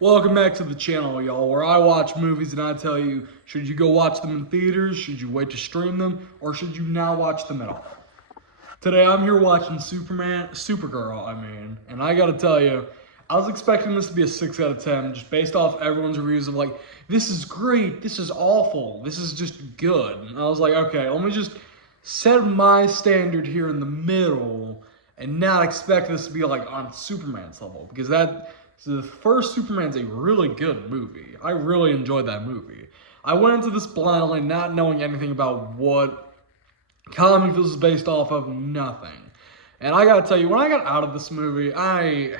Welcome back to the channel, y'all, where I watch movies and I tell you, should you go watch them in theaters, should you wait to stream them, or should you not watch them at all? Today I'm here watching Supergirl, and I gotta tell you, I was expecting this to be a 6 out of 10, just based off everyone's reviews of like, this is great, this is awful, this is just good. And I was like, okay, let me just set my standard here in the middle and not expect this to be like on Superman's level, because the first Superman's a really good movie. I really enjoyed that movie. I went into this blindly, not knowing anything about what comic this is based off of, nothing. And I gotta tell you, when I got out of this movie, I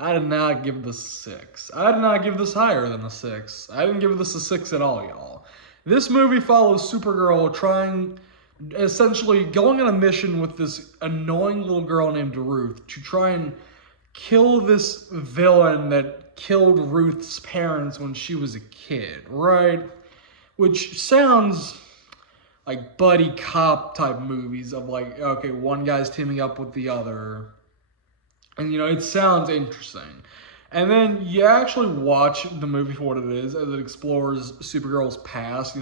did not give this a 6. I did not give this higher than a 6. I didn't give this a 6 at all, y'all. This movie follows Supergirl essentially going on a mission with this annoying little girl named Ruth to try and kill this villain that killed Ruth's parents when she was a kid, right? Which sounds like buddy cop type movies of like, okay, one guy's teaming up with the other. And it sounds interesting. And then you actually watch the movie for what it is, as it explores Supergirl's past,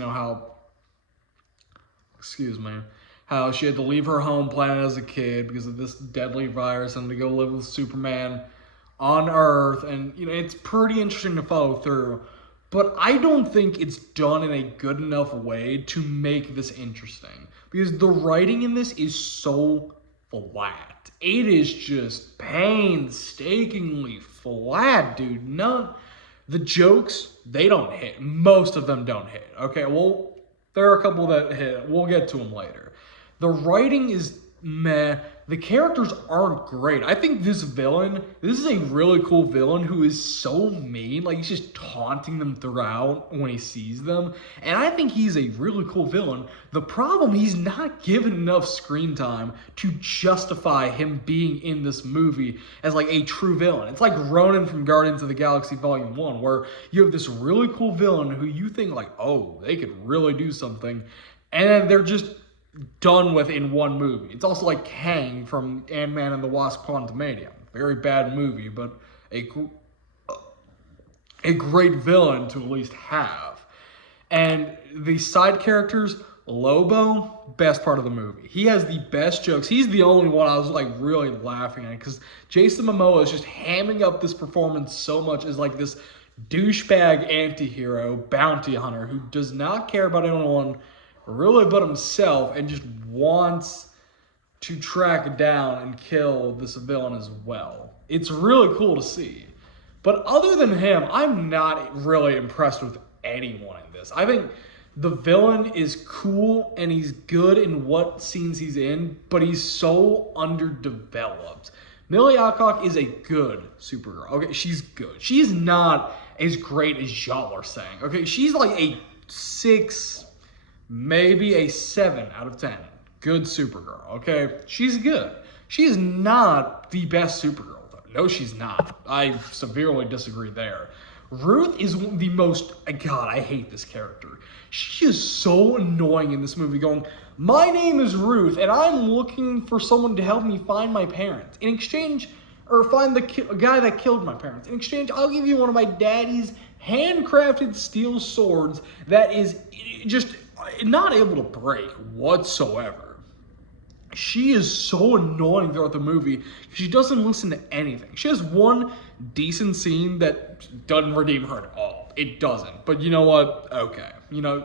how she had to leave her home planet as a kid because of this deadly virus and to go live with Superman on Earth. And, it's pretty interesting to follow through. But I don't think it's done in a good enough way to make this interesting. Because the writing in this is so flat. It is just painstakingly flat, dude. The jokes, they don't hit. Most of them don't hit. Okay, well, there are a couple that hit. We'll get to them later. The writing is meh. The characters aren't great. I think this is a really cool villain who is so mean. Like, he's just taunting them throughout when he sees them. And I think he's a really cool villain. The problem, he's not given enough screen time to justify him being in this movie as like a true villain. It's like Ronan from Guardians of the Galaxy Volume 1, where you have this really cool villain who you think like, oh, they could really do something. And then they're just done with in one movie. It's also like Kang from Ant-Man and the Wasp: Quantumania. Very bad movie, but a great villain to at least have. And the side characters, Lobo, best part of the movie. He has the best jokes. He's the only one I was like really laughing at, because Jason Momoa is just hamming up this performance so much as like this douchebag anti-hero bounty hunter who does not care about anyone really but himself, and just wants to track down and kill this villain as well. It's really cool to see. But other than him, I'm not really impressed with anyone in this. I think the villain is cool and he's good in what scenes he's in, but he's so underdeveloped. Millie Alcock is a good Supergirl. Okay, she's good. She's not as great as y'all are saying. Okay, she's like a 6, maybe a 7 out of 10. Good Supergirl, okay? She's good. She is not the best Supergirl, though. No, she's not. I severely disagree there. Ruth is the most... God, I hate this character. She is so annoying in this movie, going, my name is Ruth, and I'm looking for someone to help me find my parents. In exchange, or find the guy that killed my parents. In exchange, I'll give you one of my daddy's handcrafted steel swords that is just not able to break whatsoever. She is so annoying throughout the movie. She doesn't listen to anything. She has one decent scene that doesn't redeem her at all. It doesn't. But you know what? Okay.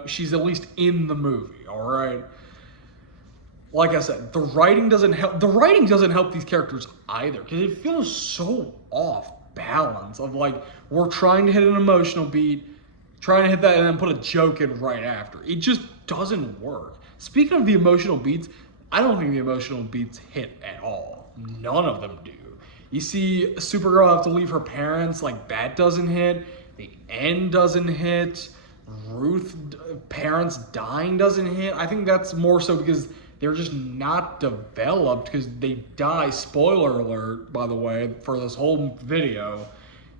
She's at least in the movie, all right? Like I said, the writing doesn't help. The writing doesn't help these characters either, because it feels so off balance of like, we're trying to hit an emotional beat, trying to hit that and then put a joke in right after. It just doesn't work. Speaking of the emotional beats, I don't think the emotional beats hit at all. None of them do. You see Supergirl have to leave her parents, like that doesn't hit. The end doesn't hit. Ruth parents dying doesn't hit. I think that's more so because they're just not developed, because they die. Spoiler alert, by the way, for this whole video.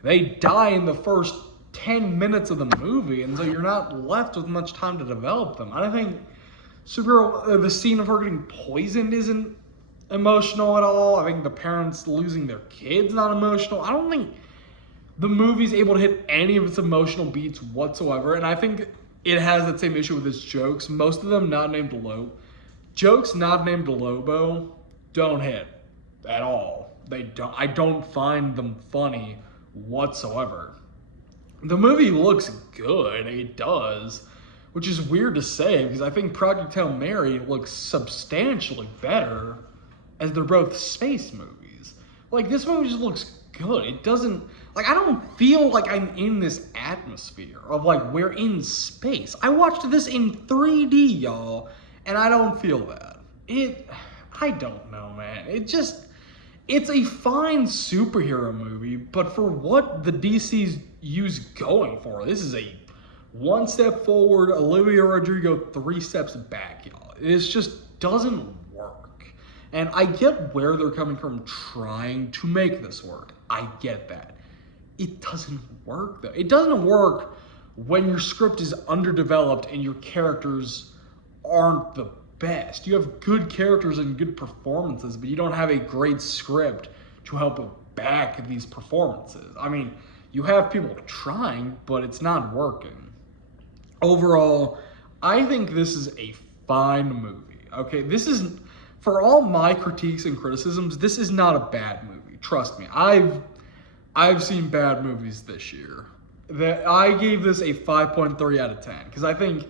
They die in the first 10 minutes of the movie, and so you're not left with much time to develop them. I don't think Supergirl, the scene of her getting poisoned isn't emotional at all. I think the parents losing their kids not emotional. I don't think the movie's able to hit any of its emotional beats whatsoever. And I think it has that same issue with its jokes. Most of them not named jokes not named Lobo don't hit at all. They don't. I don't find them funny whatsoever. The movie looks good. It does, which is weird to say because I think Project Hail Mary looks substantially better as they're both space movies. Like, this movie just looks good. It doesn't, like, I don't feel like I'm in this atmosphere of, like, we're in space. I watched this in 3D, y'all, and I don't feel that. I don't know, man. It's a fine superhero movie, but for what the DC's going for, this is a one step forward, Olivia Rodrigo 3 steps back, y'all. It just doesn't work. And I get where they're coming from trying to make this work. I get that. It doesn't work, though. It doesn't work when your script is underdeveloped and your characters aren't the best. You have good characters and good performances, but you don't have a great script to help back these performances. I mean, you have people trying, but it's not working. Overall, I think this is a fine movie. Okay, this is, for all my critiques and criticisms, this is not a bad movie. Trust me, I've seen bad movies this year. I gave this a 5.3 out of 10 because I think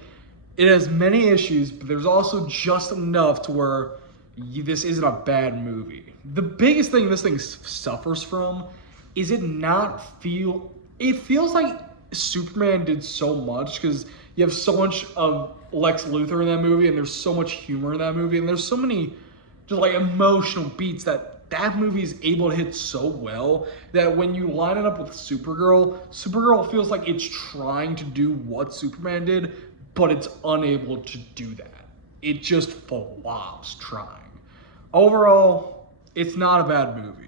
it has many issues, but there's also just enough to where this isn't a bad movie. The biggest thing this thing suffers from is it feels like Superman did so much because you have so much of Lex Luthor in that movie, and there's so much humor in that movie, and there's so many just like emotional beats that movie is able to hit so well that when you line it up with Supergirl feels like it's trying to do what Superman did, but it's unable to do that. It just flops trying. Overall, it's not a bad movie.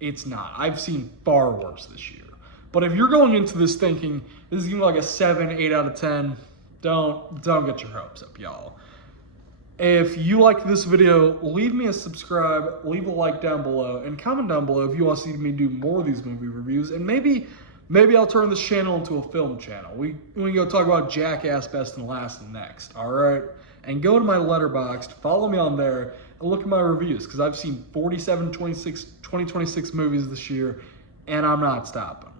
It's not. I've seen far worse this year. But if you're going into this thinking this is gonna be like a 7, 8 out of 10, don't get your hopes up, y'all. If you liked this video, leave me a subscribe, leave a like down below, and comment down below if you want to see me do more of these movie reviews. And maybe I'll turn this channel into a film channel. We can go talk about Jackass Best and Last and Next, all right? And go to my Letterboxd, follow me on there, and look at my reviews, because I've seen 2026 movies this year, and I'm not stopping.